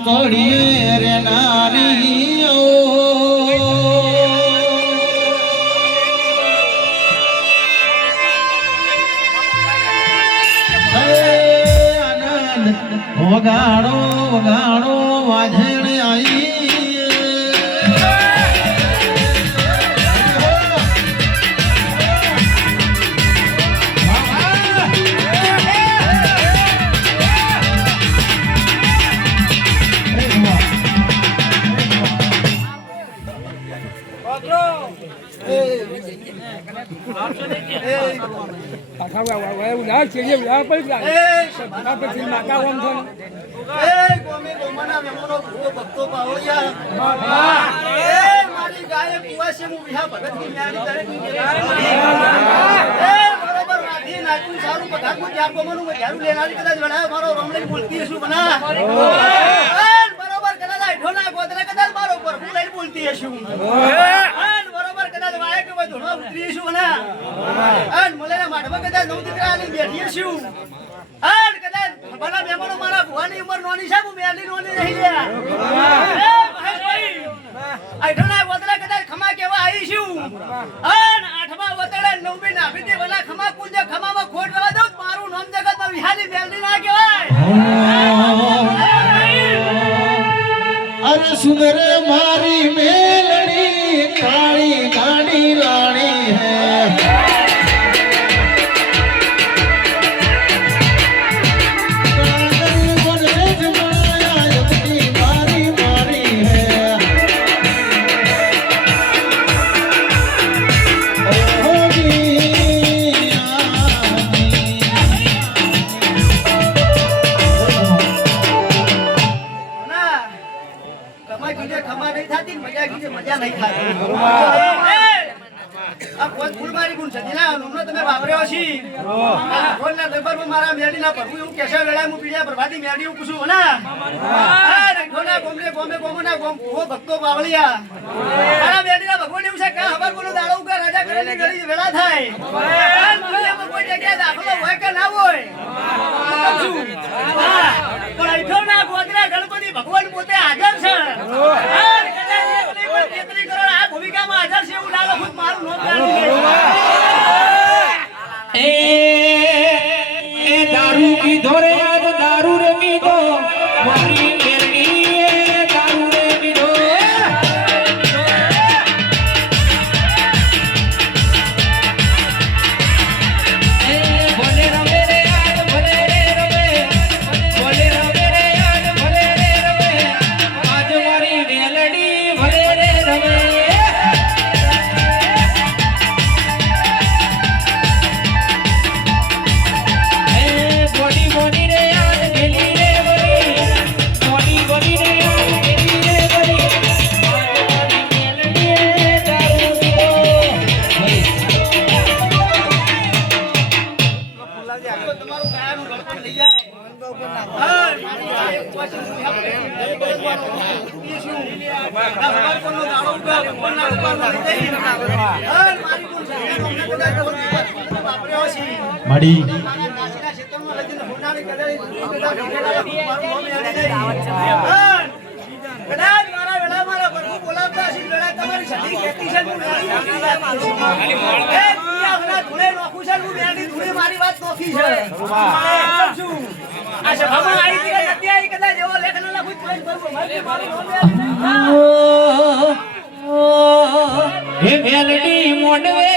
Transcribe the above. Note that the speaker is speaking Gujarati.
ચોકડીએ રે નારી આનંદ વગાડો વગાડો વાજણ આઈ અરે સુંદર મારી મેલડી કાળી ગાડી લાણી હે ભગવાન પોતે હાજર છે ભૂમિકામાં હાજર છે એવું લાલો ખુદ મારું દારૂ પીધો રે આજ દારૂ રે પીધો મારી મેરડી દારૂ રે પીધો ભલે રમે રે આજ ભલે રે રમે ભલે રમે રે આજ ભલે રે રમે આજ મારી મેલડી ભલે રે રમે માડી મારી વાત નોખી છે આ સભામાં આવી હતી નથી આવી કદાચ એવો લેખ ન લખું હે મેલડી મોડવે